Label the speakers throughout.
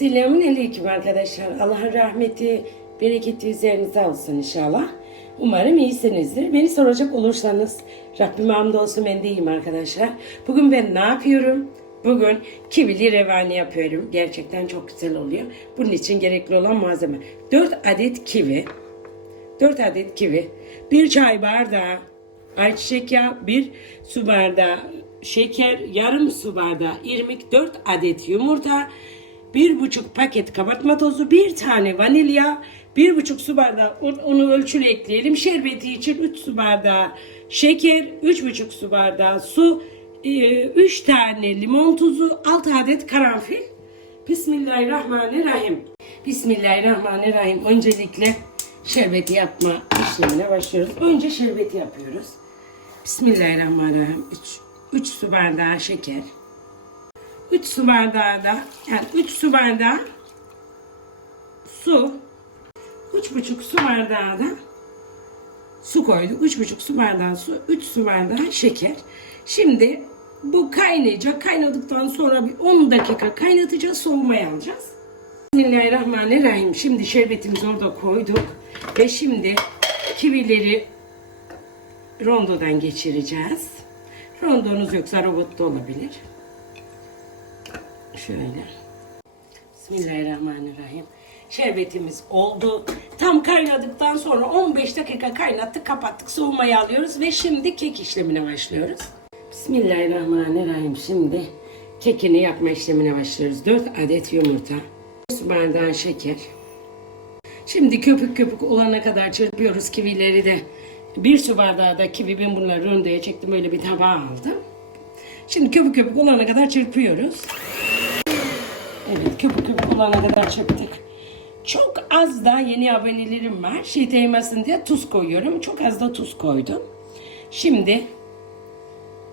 Speaker 1: Selamun Aleyküm arkadaşlar. Allah'ın rahmeti, bereketi üzerinize olsun inşallah. Umarım iyisinizdir. Beni soracak olursanız Rabbime hamdolsun ben de arkadaşlar. Bugün ben ne yapıyorum? Bugün kivili revani yapıyorum. Gerçekten çok güzel oluyor. Bunun için gerekli olan malzeme. 4 adet kivi. 4 adet kivi. 1 çay bardağı ayçiçek yağı, 1 su bardağı şeker, yarım su bardağı irmik, 4 adet yumurta, bir buçuk paket kabartma tozu, bir tane vanilya, bir buçuk su bardağı un- unu ölçülü ekleyelim. Şerbeti için 3 su bardağı şeker, üç buçuk su bardağı su, 3 tane limon tuzu, 6 adet karanfil. Bismillahirrahmanirrahim. Bismillahirrahmanirrahim. Öncelikle şerbeti yapma işlemine başlıyoruz. Önce şerbeti yapıyoruz. Bismillahirrahmanirrahim. 3 su bardağı şeker. 3 su bardağı da yani 3 su bardağı su. 3,5 su bardağı da su koyduk. 3,5 su bardağı su, 3 su bardağı şeker. Şimdi bu kaynayacak. Kaynadıktan sonra bir 10 dakika kaynatacağız. Soğumaya alacağız. Bismillahirrahmanirrahim. Şimdi şerbetimizi orada koyduk. Ve şimdi kivileri rondodan geçireceğiz. Rondonuz yoksa robotta olabilir. Şöyle. Bismillahirrahmanirrahim. Şerbetimiz oldu. Tam kaynadıktan sonra 15 dakika kaynattık, kapattık, soğumaya alıyoruz ve şimdi kek işlemine başlıyoruz. Bismillahirrahmanirrahim. Şimdi kekini yapma işlemine başlıyoruz. 4 adet yumurta, bir su bardağı şeker. Şimdi köpük köpük olana kadar çırpıyoruz kivileri de. Bir su bardağı da kivi ben bunları röndeye çektim böyle bir tabağa aldım. Şimdi köpük köpük olana kadar çırpıyoruz. Evet köpük köpük olana kadar çırptık. Çok az da yeni abonelerim var. Şey değmesin diye tuz koyuyorum. Çok az da tuz koydum. Şimdi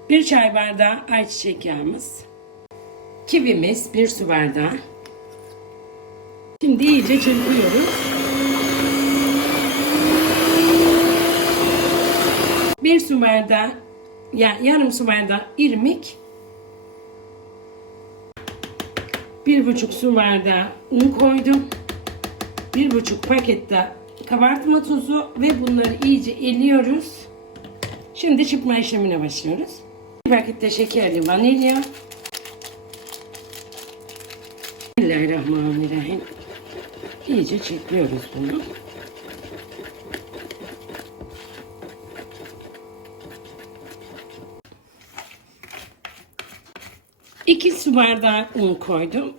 Speaker 1: bir çay bardağı ayçiçek yağımız. Kivimiz bir su bardağı. Şimdi iyice çırpıyoruz. Bir su bardağı ya yarım su bardağı irmik. Bir buçuk su bardağı un koydum. Bir buçuk pakette kabartma tozu ve bunları iyice eliyoruz. Şimdi çıkma işlemine başlıyoruz. Bir pakette şekerli vanilya. Bismillahirrahmanirrahim. İyice çekiyoruz bunu. İki su bardağı un koydum.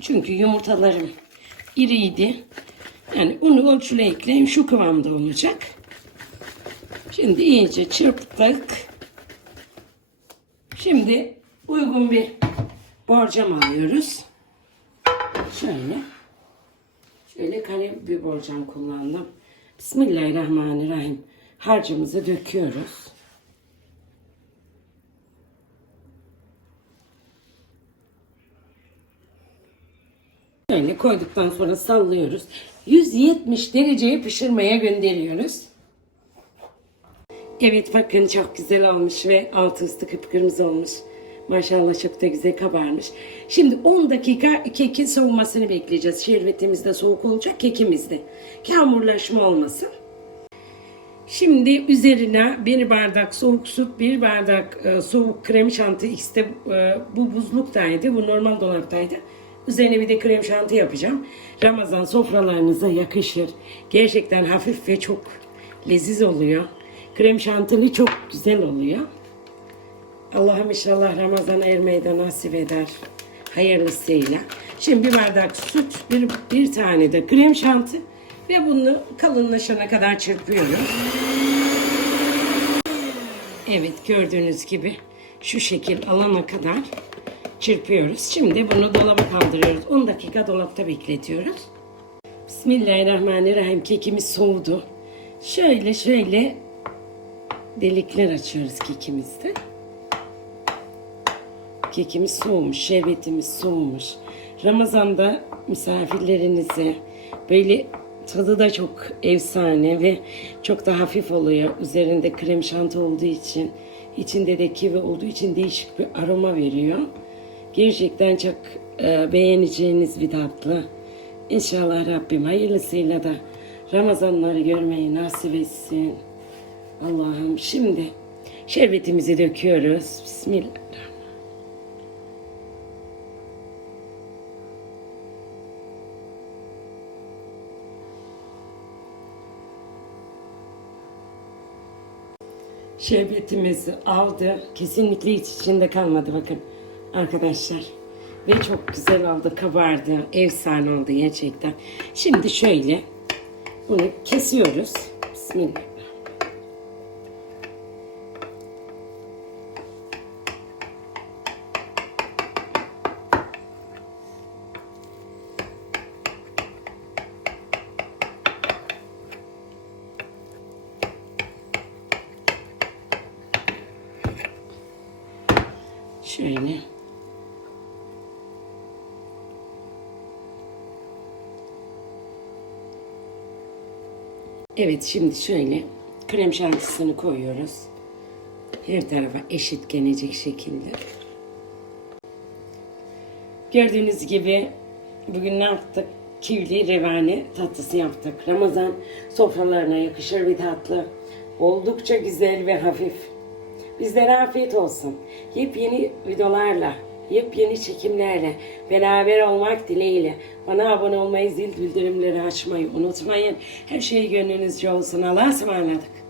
Speaker 1: Çünkü yumurtalarım iriydi. Yani unu ölçülü ekleyin şu kıvamda olacak. Şimdi iyice çırptık. Şimdi uygun bir borcam alıyoruz. Şöyle. Şöyle kalem bir borcam kullandım. Bismillahirrahmanirrahim. Harcımızı döküyoruz. Böyle koyduktan sonra sallıyoruz. 170 dereceye pişirmeye gönderiyoruz. Evet bakın çok güzel olmuş ve altı üstü kıpkırmızı olmuş. Maşallah çok da güzel kabarmış. Şimdi 10 dakika kekin soğumasını bekleyeceğiz. Şerbetimiz de soğuk olacak, kekimiz de. Ki hamurlaşma olmasın. Şimdi üzerine bir bardak soğuk süt, bir bardak e, soğuk krem şanti. İkisi de e, bu buzluktaydı, bu normal dolaptaydı. Üzerine bir de krem şanti yapacağım. Ramazan sofralarınıza yakışır. Gerçekten hafif ve çok leziz oluyor. Krem şantili çok güzel oluyor. Allah'ım inşallah Ramazan ermeyi de nasip eder. Hayırlısıyla. Şimdi bir bardak süt, bir, bir tane de krem şanti ve bunu kalınlaşana kadar çırpıyoruz. Evet gördüğünüz gibi şu şekil alana kadar çırpıyoruz. Şimdi bunu dolaba kaldırıyoruz. 10 dakika dolapta bekletiyoruz. Bismillahirrahmanirrahim. Kekimiz soğudu. Şöyle şöyle delikler açıyoruz kekimizde. Kekimiz soğumuş, şerbetimiz soğumuş. Ramazan'da misafirlerinize böyle tadı da çok efsane ve çok da hafif oluyor. Üzerinde krem şanti olduğu için, içinde de kivi olduğu için değişik bir aroma veriyor. Gerçekten çok e, beğeneceğiniz bir tatlı. İnşallah Rabbim hayırlısıyla da Ramazanları görmeyi nasip etsin. Allah'ım şimdi şerbetimizi döküyoruz. Bismillahirrahmanirrahim. Şerbetimizi aldı. Kesinlikle hiç içinde kalmadı bakın arkadaşlar. Ve çok güzel oldu, kabardı. Efsane oldu gerçekten. Şimdi şöyle bunu kesiyoruz. Bismillah. Şöyle. Evet şimdi şöyle krem şantisini koyuyoruz. Her tarafa eşit gelecek şekilde. Gördüğünüz gibi bugün ne yaptık? Kivli revane tatlısı yaptık. Ramazan sofralarına yakışır bir tatlı. Oldukça güzel ve hafif. Bizlere afiyet olsun. Yepyeni videolarla, yepyeni çekimlerle beraber olmak dileğiyle. Bana abone olmayı, zil bildirimleri açmayı unutmayın. Her şey gönlünüzce olsun. Allah'a ısmarladık.